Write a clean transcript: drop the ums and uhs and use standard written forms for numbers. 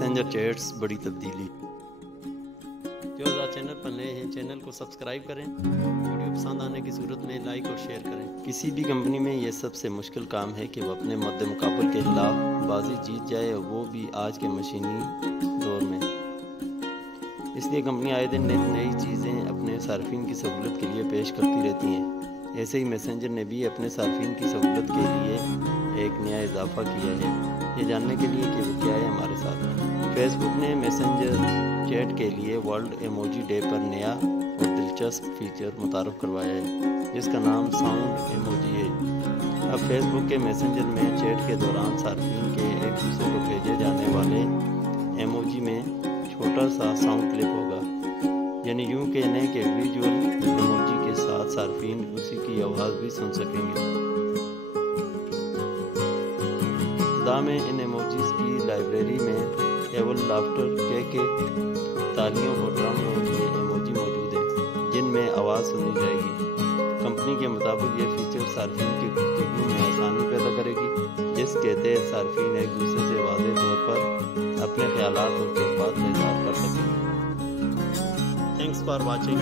Messenger chats बड़ी तब्दीली। जो चैनल पर नए हैं चैनल को सब्सक्राइब करें, वीडियो पसंद आने की सूरत में लाइक और शेयर करें। किसी भी कंपनी में ये सबसे मुश्किल काम है कि वो अपने मद्दे मुकाबल के खिलाफ बाजी जीत जाए, और वो भी आज के मशीनी दौर में। इसलिए कंपनी आए दिन नई चीज़ें अपने सार्फिन की सहूलत के लिए पेश करती रहती हैं। ऐसे ही मैसेंजर ने भी अपने सार्फिन की सहूलत के लिए एक नया इजाफा किया है। ये जानने के लिए कि वो क्या है, हमारे साथ है। फेसबुक ने मैसेंजर चैट के लिए वर्ल्ड इमोजी डे पर नया और दिलचस्प फीचर मुतारफ़ करवाया है, जिसका नाम साउंड इमोजी है। अब फेसबुक के मैसेंजर में चैट के दौरान सार्फिन के एक दूसरे को भेजे जाने वाले इमोजी में छोटा सा साउंड क्लिप होगा, यानी यूं कहने के विजुअल इमोजी के साथ सार्फिन उसी की आवाज़ भी सुन सकेंगे। इब्तिदा में इन इमोजीज की लाइब्रेरी में एवल लाफ्टर के तालियों और ड्रम रोल के इमोजी मौजूद हैं, जिनमें आवाज़ सुनी जाएगी। कंपनी के मुताबिक ये फीचर सार्फिन की गुफ्तगू में आसानी पैदा करेगी, जिसके तहत सार्फिन एक दूसरे से वाज़ेह तौर पर अपने ख्यालात और जज्बात का इज़हार कर सकेंगे। Thanks for watching.